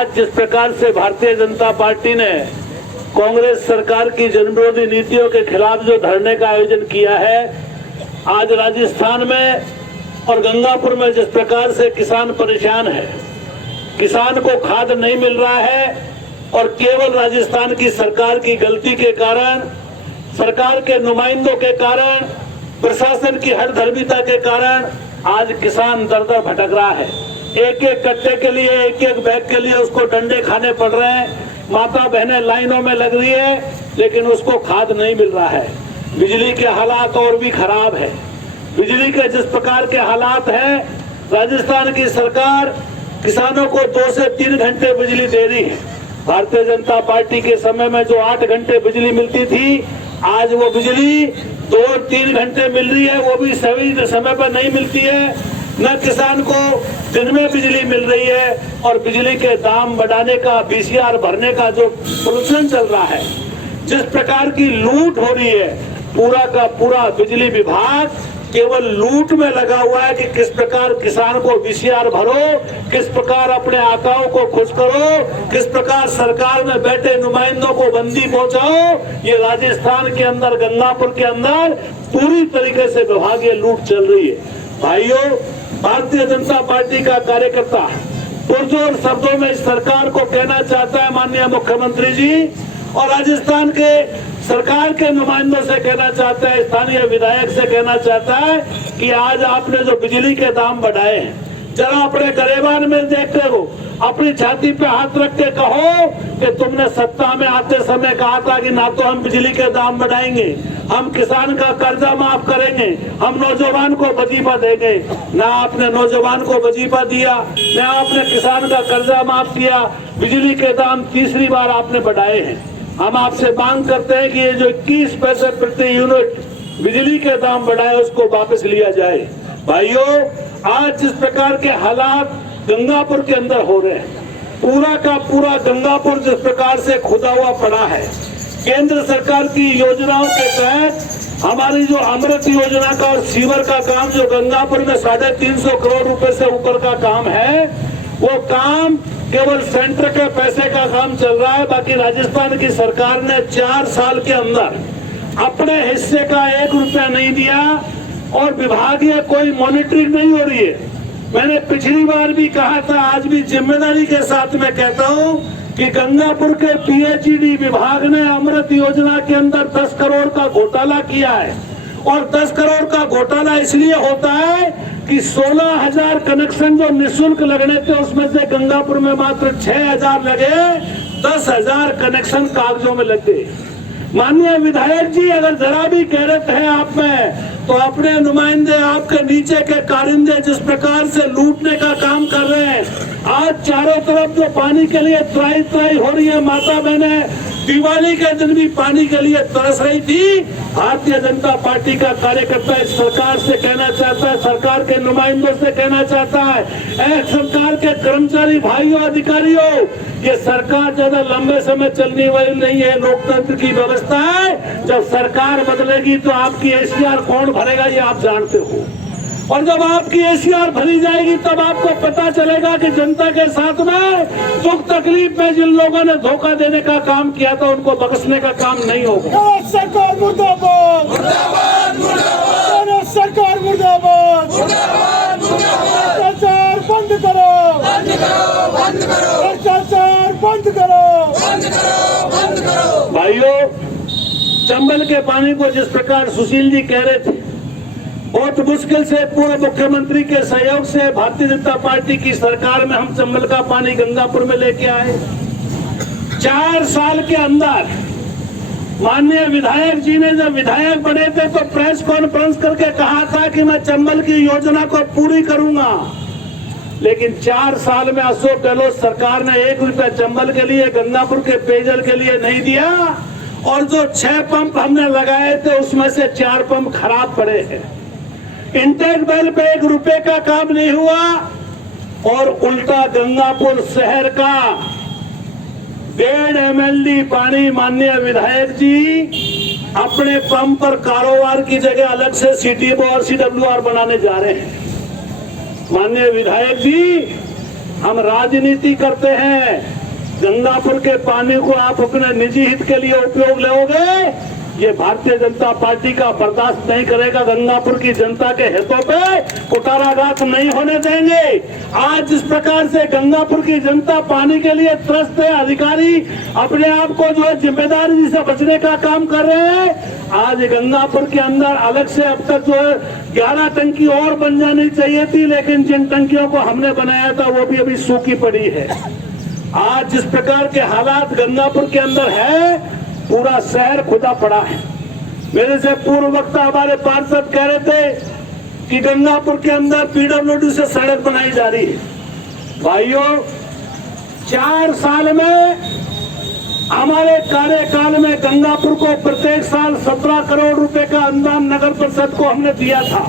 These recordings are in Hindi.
आज जिस प्रकार से भारतीय जनता पार्टी ने कांग्रेस सरकार की जनविरोधी नीतियों के खिलाफ जो धरने का आयोजन किया है, आज राजस्थान में और गंगापुर में जिस प्रकार से किसान परेशान है, किसान को खाद नहीं मिल रहा है और केवल राजस्थान की सरकार की गलती के कारण, सरकार के नुमाइंदों के कारण, प्रशासन की हठधर्मिता के कारण आज किसान दर दर भटक रहा है। एक एक कट्टे के लिए, एक एक बैग के लिए उसको डंडे खाने पड़ रहे हैं। माता बहनें लाइनों में लग रही है, लेकिन उसको खाद नहीं मिल रहा है। बिजली के हालात और भी खराब है। बिजली के जिस प्रकार के हालात हैं, राजस्थान की सरकार किसानों को 2 से 3 घंटे बिजली दे रही है। भारतीय जनता पार्टी के समय में जो 8 घंटे बिजली मिलती थी, आज वो बिजली 2-3 घंटे मिल रही है, वो भी सही समय पर नहीं मिलती है। न किसान को दिन में बिजली मिल रही है और बिजली के दाम बढ़ाने का, बीसीआर भरने का जो प्रदर्शन चल रहा है, जिस प्रकार की लूट हो रही है, पूरा का पूरा बिजली विभाग केवल लूट में लगा हुआ है कि किस प्रकार किसान को बीसीआर भरो, किस प्रकार अपने आकाओं को खुश करो, किस प्रकार सरकार में बैठे नुमाइंदों को बंदी पहुंचाओ। ये राजस्थान के अंदर, गंगापुर के अंदर पूरी तरीके से विभागीय लूट चल रही है। भाइयों, भारतीय जनता पार्टी का कार्यकर्ता पुरजोर शब्दों में इस सरकार को कहना चाहता है, माननीय मुख्यमंत्री जी, और राजस्थान के सरकार के नुमाइंदों से कहना चाहता है, स्थानीय विधायक से कहना चाहता है कि आज आपने जो बिजली के दाम बढ़ाए हैं, जरा अपने गरेबान में देखते हो, अपनी छाती पे हाथ रख के कहो कि तुमने सत्ता में आते समय कहा था कि ना तो हम बिजली के दाम बढ़ाएंगे, हम किसान का कर्जा माफ करेंगे, हम नौजवान को वजीफा देंगे। ना आपने नौजवान को वजीफा दिया, ना आपने किसान का कर्जा माफ किया। बिजली के दाम तीसरी बार आपने बढ़ाए हैं। हम आपसे मांग करते हैं कि ये जो 21 पैसे प्रति यूनिट बिजली के दाम बढ़ाए, उसको वापस लिया जाए। भाइयों, आज जिस प्रकार के हालात गंगापुर के अंदर हो रहे हैं, पूरा का पूरा गंगापुर जिस प्रकार से खुदा हुआ पड़ा है, केंद्र सरकार की योजनाओं के तहत हमारी जो अमृत योजना का और सीवर का काम जो गंगापुर में 350 करोड़ रुपए से ऊपर का काम है, वो काम केवल सेंटर के पैसे का काम चल रहा है। बाकी राजस्थान की सरकार ने 4 साल के अंदर अपने हिस्से का 1 रुपया नहीं दिया और विभागीय कोई मॉनिटरिंग नहीं हो रही है। मैंने पिछली बार भी कहा था, आज भी जिम्मेदारी के साथ मैं कहता हूं कि गंगापुर के पीएचईडी विभाग ने अमृत योजना के अंदर 10 करोड़ का घोटाला किया है। और 10 करोड़ का घोटाला इसलिए होता है कि 16,000 कनेक्शन जो निःशुल्क लगने थे, उसमें से गंगापुर में मात्र 6,000 लगे, 10,000 कनेक्शन कागजों में लग गए। माननीय विधायक जी, अगर जरा भी गैरत है आप में, तो अपने नुमाइंदे, आपके नीचे के कारिंदे जिस प्रकार से लूटने का काम कर रहे हैं, आज चारों तरफ जो पानी के लिए त्राही त्राही हो रही है, माता बहने दिवाली के दिन भी पानी के लिए तरस रही थी। भारतीय जनता पार्टी का कार्यकर्ता इस सरकार से कहना चाहता है, सरकार के नुमाइंदों से कहना चाहता है, सरकार के कर्मचारी भाइयों, अधिकारियों, ये सरकार ज्यादा लंबे समय चलने वाली नहीं है। लोकतंत्र की व्यवस्था है, जब सरकार बदलेगी तो आपकी एसीआर कौन भरेगा, ये आप जानते हो। और जब आपकी एसीआर भरी जाएगी, तब आपको पता चलेगा कि जनता के साथ में दुख तकलीफ में जिन लोगों ने धोखा देने का काम किया था, उनको बख्शने का काम नहीं होगा। सरकार मुर्दाबाद, मुर्दाबाद, मुर्दाबाद, सरकार मुर्दाबाद, मुर्दाबाद, मुर्दाबाद, भ्रष्टाचार बंद करो, बंद करो, बंद करो, भ्रष्टाचार बंद करो, बंद करो, बंद करो। भाइयों, चंबल के पानी को जिस प्रकार सुशील जी कह रहे थे, बहुत मुश्किल से पूर्व मुख्यमंत्री के सहयोग से भारतीय जनता पार्टी की सरकार में हम चंबल का पानी गंगापुर में लेके आए। 4 साल के अंदर माननीय विधायक जी ने जब विधायक बने थे तो प्रेस कॉन्फ्रेंस करके कहा था कि मैं चंबल की योजना को पूरी करूंगा, लेकिन 4 साल में अशोक गहलोत सरकार ने 1 रुपया चंबल के लिए, गंगापुर के पेयजल के लिए नहीं दिया। और जो 6 पंप हमने लगाए थे, उसमें से 4 पंप खराब पड़े हैं। इंटेक वेल पे 1 रुपए का काम नहीं हुआ और उल्टा गंगापुर शहर का 1.5 MLD पानी माननीय विधायक जी अपने पंप पर कारोबार की जगह अलग से CTO और CWR बनाने जा रहे हैं। माननीय विधायक जी, हम राजनीति करते हैं। गंगापुर के पानी को आप अपने निजी हित के लिए उपयोग लोगे, ये भारतीय जनता पार्टी का बर्दाश्त नहीं करेगा। गंगापुर की जनता के हितों पे कुटाराघात नहीं होने देंगे। आज जिस प्रकार से गंगापुर की जनता पानी के लिए त्रस्त है, अधिकारी अपने आप को जो है जिम्मेदारी से बचने का काम कर रहे हैं। आज गंगापुर के अंदर अलग से अब तक जो है 11 टंकी और बन जानी चाहिए थी, लेकिन जिन टंकियों को हमने बनाया था वो भी अभी सूखी पड़ी है। आज जिस प्रकार के हालात गंगापुर के अंदर है, पूरा शहर खुदा पड़ा है। मेरे से पूर्व वक्ता हमारे पार्षद कह रहे थे कि गंगापुर के अंदर पीडब्ल्यूडी से सड़क बनाई जा रही है। भाइयों, 4 साल में हमारे कार्यकाल में गंगापुर को प्रत्येक साल 17 करोड़ रुपए का अनुदान नगर परिषद को हमने दिया था,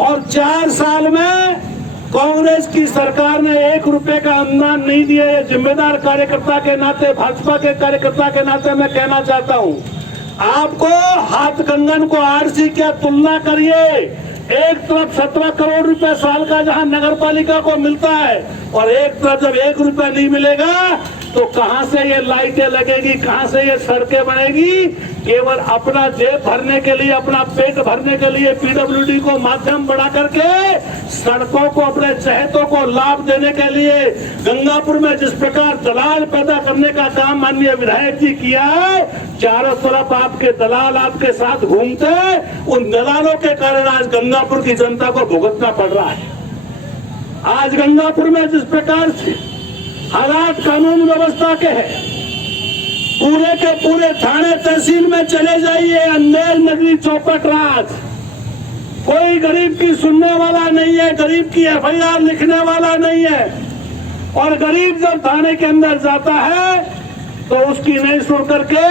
और 4 साल में कांग्रेस की सरकार ने 1 रुपए का अनुदान नहीं दिया। ये जिम्मेदार कार्यकर्ता के नाते, भाजपा के कार्यकर्ता के नाते मैं कहना चाहता हूं, आपको हाथ कंगन को आरसी क्या तुलना करिए। एक तरफ 17 करोड़ रुपए साल का जहां नगर पालिका को मिलता है, और एक तरफ जब 1 रुपया नहीं मिलेगा तो कहां से ये लाइटें लगेगी, कहां से ये सड़कें बनेगी। केवल अपना जेब भरने के लिए, अपना पेट भरने के लिए पीडब्ल्यूडी को माध्यम बना करके सड़कों को अपने चहेतों को लाभ देने के लिए गंगापुर में जिस प्रकार दलाल पैदा करने का काम माननीय विधायक जी किया है, चारों तरफ आपके दलाल आपके साथ घूमते, उन दलालों के कारण आज गंगापुर की जनता को भुगतना पड़ रहा है। आज गंगापुर में जिस प्रकार से हालात कानून व्यवस्था के हैं, पूरे के पूरे थाने तहसील में चले जाइए, अंधेर नगरी चौपट राज, कोई गरीब की सुनने वाला नहीं है, गरीब की एफआईआर लिखने वाला नहीं है। और गरीब जब थाने के अंदर जाता है तो उसकी नहीं सुन करके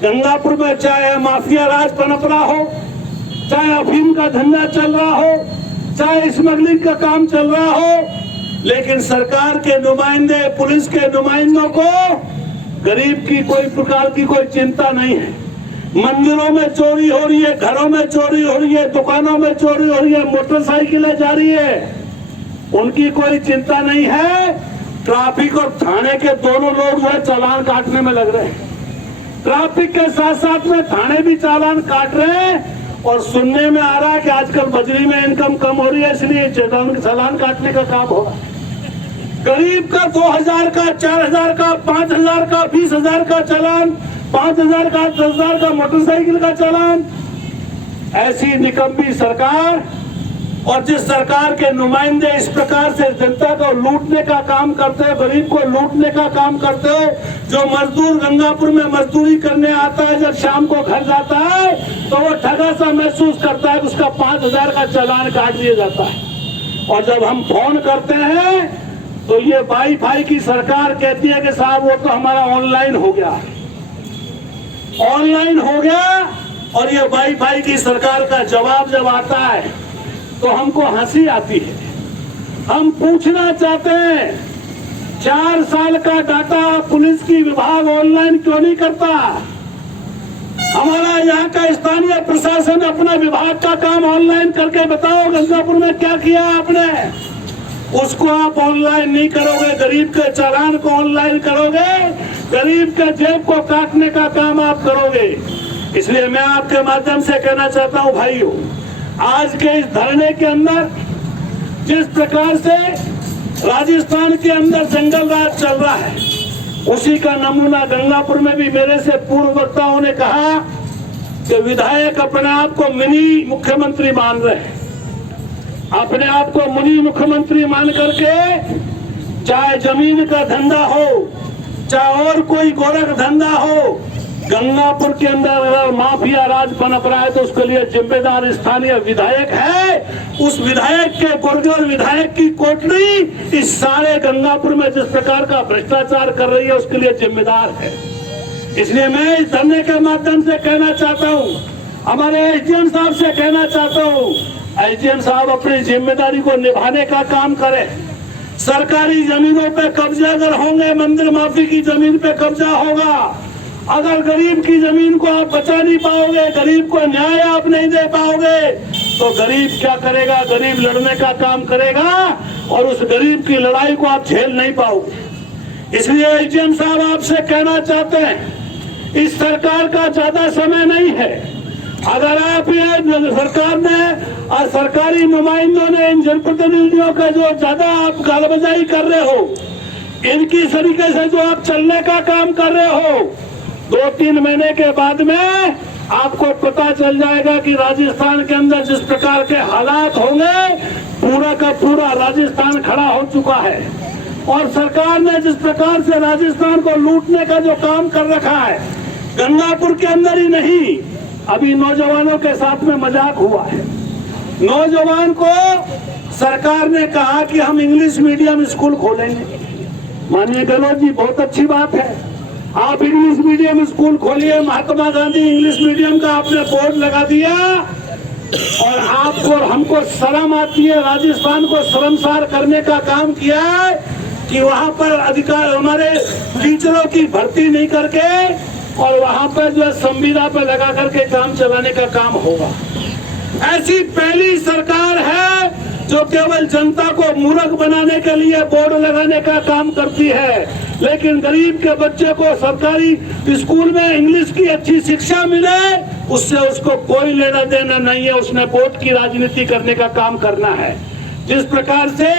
गंगापुर में चाहे माफिया राज पनप रहा हो, चाहे अफीम का धंधा चल रहा हो, चाहे स्मगलिंग का काम चल रहा हो, लेकिन सरकार के नुमाइंदे, पुलिस के नुमाइंदों को गरीब की कोई प्रकार की कोई चिंता नहीं है। मंदिरों में चोरी हो रही है, घरों में चोरी हो रही है, दुकानों में चोरी हो रही है, मोटरसाइकिलें जा रही है, उनकी कोई चिंता नहीं है। ट्रैफिक और थाने के दोनों लोग जो है चालान काटने में लग रहे हैं। ट्रैफिक के साथ साथ में थाने भी चालान काट रहे हैं, और सुनने में आ रहा है कि आजकल बजरी में इनकम कम हो रही है, इसलिए चालान काटने का काम हो रहा है। गरीब का 2000 का, 4000 का, 5000 का, 20,000 का चालान, 5000 का, 10,000 का मोटरसाइकिल का चालान। ऐसी निकम्मी सरकार, और जिस सरकार के नुमाइंदे इस प्रकार से जनता को लूटने का काम करते हैं, गरीब को लूटने का काम करते हैं। जो मजदूर गंगापुर में मजदूरी करने आता है, जब शाम को घर जाता है तो वो ठगा सा महसूस करता है कि उसका 5000 का चालान काट दिया जाता है। और जब हम फोन करते हैं तो ये वाईफाई की सरकार कहती है कि साहब वो तो हमारा ऑनलाइन हो गया, ऑनलाइन हो गया। और ये वाईफाई की सरकार का जवाब जब आता है तो हमको हंसी आती है। हम पूछना चाहते हैं, 4 साल का डाटा पुलिस की विभाग ऑनलाइन क्यों नहीं करता? हमारा यहाँ का स्थानीय प्रशासन अपना विभाग का काम ऑनलाइन करके बताओ, गंगापुर में क्या किया आपने? उसको आप ऑनलाइन नहीं करोगे, गरीब के चालान को ऑनलाइन करोगे, गरीब के जेब को काटने का काम आप करोगे। इसलिए मैं आपके माध्यम से कहना चाहता हूं भाइयों, आज के इस धरने के अंदर जिस प्रकार से राजस्थान के अंदर जंगल राज चल रहा है, उसी का नमूना गंगापुर में भी मेरे से पूर्व वक्ताओं ने कहा कि विधायक अपने आप को मिनी मुख्यमंत्री मान रहे हैं। अपने आप को मिनी मुख्यमंत्री मान करके चाहे जमीन का धंधा हो, चाहे और कोई गोरख धंधा हो, गंगापुर के अंदर अगर माफिया राज पनप रहा है तो उसके लिए जिम्मेदार स्थानीय विधायक है। उस विधायक के गुर्गे और विधायक की कोठरी इस सारे गंगापुर में जिस प्रकार का भ्रष्टाचार कर रही है उसके लिए जिम्मेदार है। इसलिए मैं इस धरने के माध्यम से कहना चाहता हूँ, हमारे एसडीएम साहब से कहना चाहता हूँ, एसडीएम साहब अपनी जिम्मेदारी को निभाने का काम करें। सरकारी जमीनों पे कब्जे अगर होंगे, मंदिर माफी की जमीन पे कब्जा होगा, अगर गरीब की जमीन को आप बचा नहीं पाओगे, गरीब को न्याय आप नहीं दे पाओगे, तो गरीब क्या करेगा? गरीब लड़ने का काम करेगा। और उस गरीब की लड़ाई को आप झेल नहीं पाओगे। इसलिए एसडीएम साहब आपसे कहना चाहते हैं, इस सरकार का ज्यादा समय नहीं है। अगर आप ये सरकार ने और सरकारी नुमाइंदों ने इन जनप्रतिनिधियों का जो ज्यादा आप गालबजाई कर रहे हो, इनकी तरीके से जो आप चलने का काम कर रहे हो, 2-3 महीने के बाद में आपको पता चल जाएगा कि राजस्थान के अंदर जिस प्रकार के हालात होंगे, पूरा का पूरा राजस्थान खड़ा हो चुका है। और सरकार ने जिस प्रकार से राजस्थान को लूटने का जो काम कर रखा है, गंगापुर के अंदर ही नहीं, अभी नौजवानों के साथ में मजाक हुआ है। नौजवान को सरकार ने कहा कि हम इंग्लिश मीडियम स्कूल खोलेंगे। माननीय गहलोत जी, बहुत अच्छी बात है, आप इंग्लिश मीडियम स्कूल खोलिए। महात्मा गांधी इंग्लिश मीडियम का आपने बोर्ड लगा दिया और आपको और हमको शर्म आती है। राजस्थान को शर्मसार करने का काम किया है कि वहां पर अधिकार हमारे टीचरों की भर्ती नहीं करके और वहां पर जो है संविदा पे लगा करके काम चलाने का काम होगा। ऐसी पहली सरकार है जो केवल जनता को मूर्ख बनाने के लिए बोर्ड लगाने का काम करती है, लेकिन गरीब के बच्चे को सरकारी स्कूल में इंग्लिश की अच्छी शिक्षा मिले, उससे उसको कोई लेना देना नहीं है। उसने वोट की राजनीति करने का काम करना है। जिस प्रकार से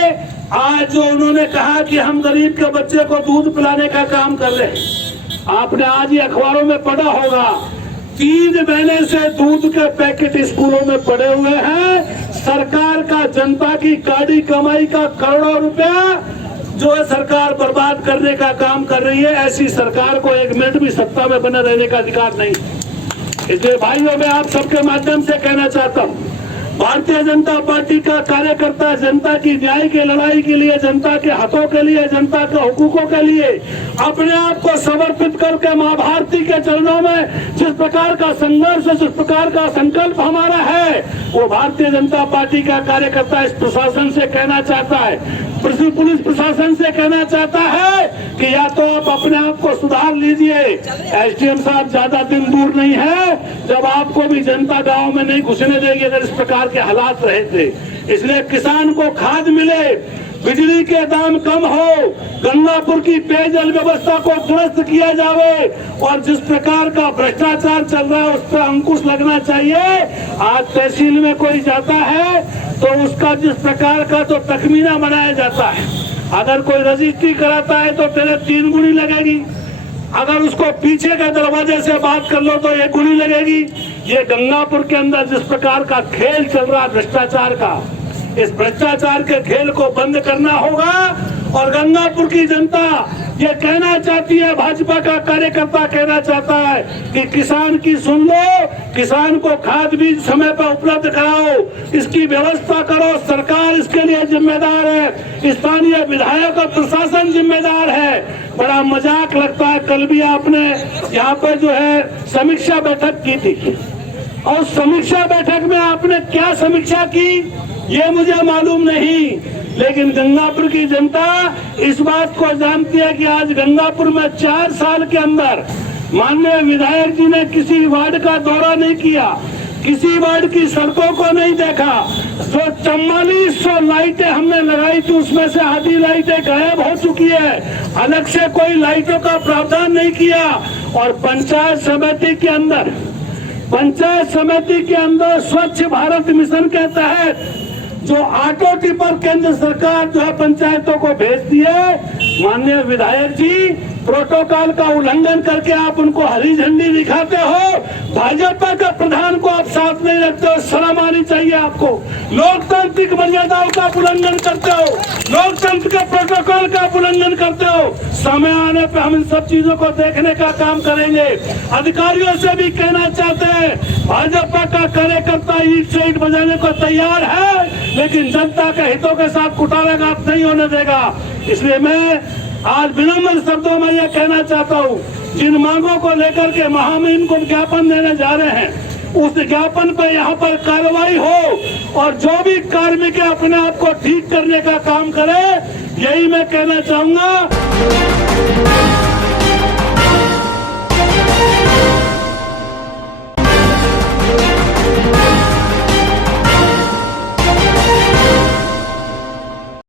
आज जो उन्होंने कहा कि हम गरीब के बच्चे को दूध पिलाने का काम कर रहे हैं, आपने आज ही अखबारों में पढ़ा होगा, 3 महीने से दूध के पैकेट स्कूलों में पड़े हुए हैं। सरकार का जनता की काड़ी कमाई का करोड़ों रुपया जो है सरकार बर्बाद करने का काम कर रही है। ऐसी सरकार को 1 मिनट भी सत्ता में बने रहने का अधिकार नहीं। इसलिए भाइयों, मैं आप सबके माध्यम से कहना चाहता हूँ, भारतीय जनता पार्टी का कार्यकर्ता जनता की न्याय की लड़ाई के लिए, जनता के हकों के लिए, जनता के हुकूकों के लिए अपने आप को समर्पित करके मां भारती के चरणों में जिस प्रकार का संघर्ष, जिस प्रकार का संकल्प हमारा है, वो भारतीय जनता पार्टी का कार्यकर्ता इस प्रशासन से कहना चाहता है, पुलिस प्रशासन से कहना चाहता है कि या तो आप अपने आप को सुधार लीजिए। एसडीएम साहब, ज्यादा दिन दूर नहीं है जब आपको भी जनता गांव में नहीं घुसने देगी अगर इस प्रकार के हालात रहे थे। इसलिए किसान को खाद मिले, बिजली के दाम कम हो, गंगापुर की पेयजल व्यवस्था को दुरुस्त किया जाए और जिस प्रकार का भ्रष्टाचार चल रहा है उस पर अंकुश लगना चाहिए। आज तहसील में कोई जाता है तो उसका जिस प्रकार का तो तखमीना बनाया जाता है, अगर कोई रजिस्ट्री कराता है तो तेरे 3 गुनी लगेगी, अगर उसको पीछे के दरवाजे से बात कर लो तो 1 गुनी लगेगी। ये गंगापुर के अंदर जिस प्रकार का खेल चल रहा है भ्रष्टाचार का, इस भ्रष्टाचार के खेल को बंद करना होगा। और गंगापुर की जनता ये कहना चाहती है, भाजपा का कार्यकर्ता कहना चाहता है कि किसान की सुन लो, किसान को खाद बीज समय पर उपलब्ध कराओ, इसकी व्यवस्था करो, सरकार इसके लिए जिम्मेदार है, स्थानीय विधायक और प्रशासन जिम्मेदार है। बड़ा मजाक लगता है, कल भी आपने यहाँ पर जो है समीक्षा बैठक की थी और समीक्षा बैठक में आपने क्या समीक्षा की ये मुझे मालूम नहीं, लेकिन गंगापुर की जनता इस बात को जानती है कि आज गंगापुर में 4 साल के अंदर माननीय विधायक जी ने किसी वार्ड का दौरा नहीं किया, किसी वार्ड की सड़कों को नहीं देखा। जो 4400 लाइटें हमने लगाई थी उसमें से आधी लाइटें गायब हो चुकी है, अलग से कोई लाइटों का प्रावधान नहीं किया। और पंचायत समिति के अंदर स्वच्छ भारत मिशन के तहत जो ऑटो टिपर केंद्र सरकार जो है पंचायतों को भेजती है, माननीय विधायक जी प्रोटोकॉल का उल्लंघन करके आप उनको हरी झंडी दिखाते हो, भाजपा का प्रधान को आप साथ नहीं रखते हो, शर्म आनी चाहिए आपको। लोकतांत्रिक मर्यादाओं का उल्लंघन करते हो, लोकतंत्र के प्रोटोकॉल का उल्लंघन करते हो। समय आने पे हम इन सब चीजों को देखने का काम करेंगे। अधिकारियों से भी कहना चाहते हैं, भाजपा का कार्यकर्ता ईंट से ईंट बजाने को तैयार है, लेकिन जनता के हितों के साथ कुटाराघात नहीं होने देगा। इसलिए मैं आज विनम्र शब्दों में यह कहना चाहता हूँ, जिन मांगों को लेकर के महामहिम को ज्ञापन देने जा रहे हैं, उस ज्ञापन पर यहाँ पर कार्रवाई हो और जो भी कार्मिक अपने आप को ठीक करने का काम करे, यही मैं कहना चाहूंगा।